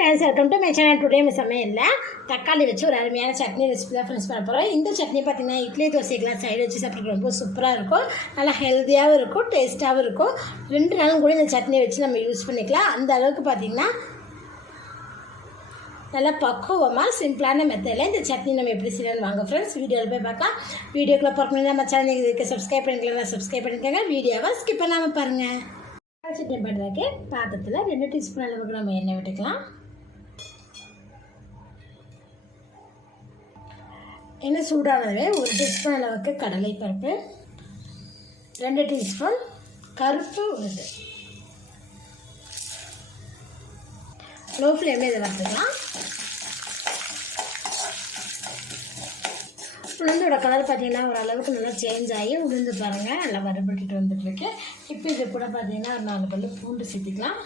Friends, welcome to my channel. Today சமையலில் தக்காளி வச்சு ஒரு அருமையான சட்னி ரெசிபி தான் ஃப்ரெண்ட்ஸ் பண்ண போகிறோம். இந்த சட்னி பார்த்திங்கன்னா இட்லி தோசைக்கெலாம் சைடு வச்சு சாப்பிட்றது ரொம்ப சூப்பராக இருக்கும். நல்லா ஹெல்த்தியாகவும் இருக்கும், டேஸ்ட்டாகவும் இருக்கும். 2 நாளும் கூட இந்த சட்னியை வச்சு நம்ம யூஸ் பண்ணிக்கலாம். அந்த அளவுக்கு பார்த்திங்கன்னா நல்லா பக்குவமாக சிம்பிளான மெத்தடில் இந்த சட்னி நம்ம எப்படி செய்யலாம்னு வாங்க ஃப்ரெண்ட்ஸ் வீடியோவில் போய் பார்க்கலாம். வீடியோக்குள்ளே பார்க்கணும்னா நம்ம சேனல் இதுக்கு சப்ஸ்கிரைப் பண்ணிக்கலாம், சப்ஸ்கிரைப் பண்ணிக்கோங்க. வீடியோவை ஸ்கிப் பண்ணாமல் பாருங்கள். சட்னி பண்ணுறதுக்கு பாத்திரத்தில் 2 டீஸ்பூன் அளவுக்கு நம்ம எண்ணெய் விட்டுக்கலாம். எண்ணெய் சூடானவே 1 டீஸ்பூன் அளவுக்கு கடலை பருப்பு, 2 டீஸ்பூன் கருப்பு உளுந்து. லோ ஃப்ளேமில் இதை வறுத்துக்கலாம். உளுந்தோட கலர் பார்த்திங்கன்னா ஓரளவுக்கு நல்லா சேஞ்ச் ஆகி உளுந்து பாருங்கள் நல்லா வறுபட்டுட்டு வந்துட்டுருக்கு. இப்போ இது கூட பார்த்திங்கன்னா ஒரு 4 பல்லு பூண்டு சேர்த்துக்கலாம்.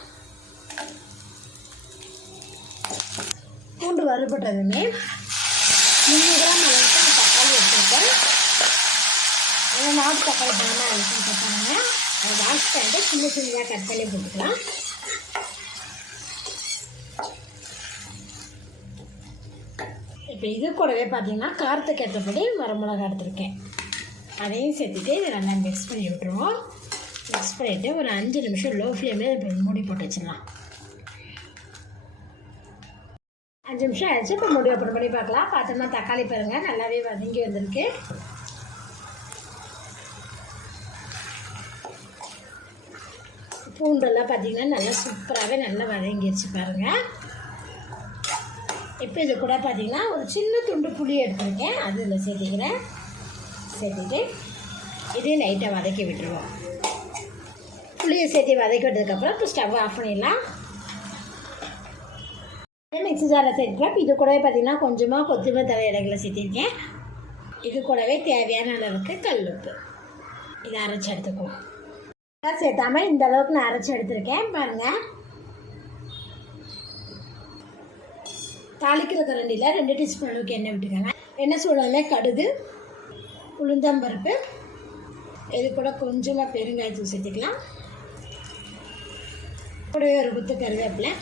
பூண்டு வறுபட்டதுமே 300 கிராம் அளவுக்கு தக்காளி வச்சுருக்கேன். நாட்டு தக்காளி பழமாக அழைச்சிட்டு பாருங்கள். அதை வாஷ் பண்ணிட்டு சின்ன சின்னதாக கட் பண்ணி போட்டுக்கலாம். இப்போ இது கூடவே பார்த்திங்கன்னா காரத்துக்கு ஏற்றபடி வரமிளகா எடுத்துருக்கேன். அதையும் சேர்த்துட்டு இதை நல்லா மிக்ஸ் பண்ணி விட்டுருவோம். மிக்ஸ் பண்ணிவிட்டு ஒரு 5 நிமிஷம் லோ ஃப்ளேமில் இப்போ மூடி போட்டு வச்சிடலாம். 5 நிமிஷம் ஆயிடுச்சு. இப்போ மூடி ஓப்பன் பண்ணி பார்க்கலாம். பார்த்தோம்னா தக்காளி பாருங்கள் நல்லாவே வதங்கி வந்திருக்கு. பூண்டெல்லாம் பார்த்திங்கன்னா நல்லா சூப்பராகவே நல்லா வதங்கிடுச்சு பாருங்கள். இப்போ இது கூட பார்த்திங்கன்னா ஒரு சின்ன துண்டு புளி எடுத்துருக்கேன், அது இதில் சேர்த்துக்கிறேன். சேர்த்துட்டு இதையும் லைட்டாக வதக்கி விட்டுருவோம். புளியை சேர்த்து வதக்கி விட்டதுக்கப்புறம் இப்போ ஸ்டவ் ஆஃப் பண்ணிடலாம். மிக்ஸி ஜாரில் சேர்த்துக்கலாம். இது கூடவே பார்த்திங்கன்னா கொஞ்சமாக கொத்தமல்லி தழை இலைகளை சேர்த்திருக்கேன். இது கூடவே தேவையான அளவுக்கு கல்லுப்பு இதை அரைச்சி எடுத்துக்குவோம். சேர்த்தாமல் இந்த அளவுக்கு நான் அரைச்சி எடுத்துருக்கேன் பாருங்கள். தாளிக்கிற கரண்டியில் 2 டீஸ்பூன் அளவுக்கு எண்ணெய் விட்டுக்கோங்க. எண்ணெய் சூடாமே கடுகு, உளுந்தம்பருப்பு, இது கூட கொஞ்சமாக பெருங்காயத்தூள் சேர்த்துக்கலாம். கூடவே ஒரு குத்து கருவேப்பிலை.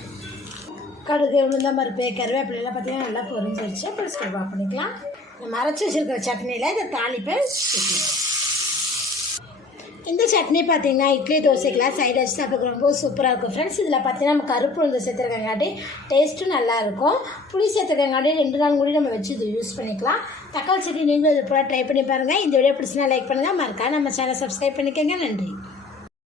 கடுகு, உளுந்தம்பருப்பு, கருவேப்பிலையெல்லாம் பார்த்திங்கன்னா நல்லா பொரிஞ்சிருச்சு. அப்புறம் ஸ்டவ் ஆஃப் பண்ணிக்கலாம். நம்ம அரைச்சி வச்சுருக்கிற சட்னியில் இந்த தாளிப்பை சேர்த்துக்கலாம். இந்த சட்னி பார்த்திங்கன்னா இட்லி தோசைக்கெலாம் சைடு வச்சு சாப்பிட்றது ரொம்ப சூப்பராக இருக்கும் ஃப்ரெண்ட்ஸ். இதில் பார்த்திங்கன்னா நம்ம கருப்பு உளுந்து சேர்த்துருக்கங்காட்டி டேஸ்ட்டும் நல்லாயிருக்கும். புளி சேர்த்துருக்கங்காட்டி 2 நாள் கூட நம்ம வச்சு இது யூஸ் பண்ணிக்கலாம். தக்காளி சட்னி நீங்களும் இது போல் ட்ரை பண்ணி பாருங்கள். இந்த வீடியோ பிடிச்சினா லைக் பண்ணுங்கள், மறக்காம நம்ம சேனலை சப்ஸ்கிரைப் பண்ணிக்கோங்க. நன்றி.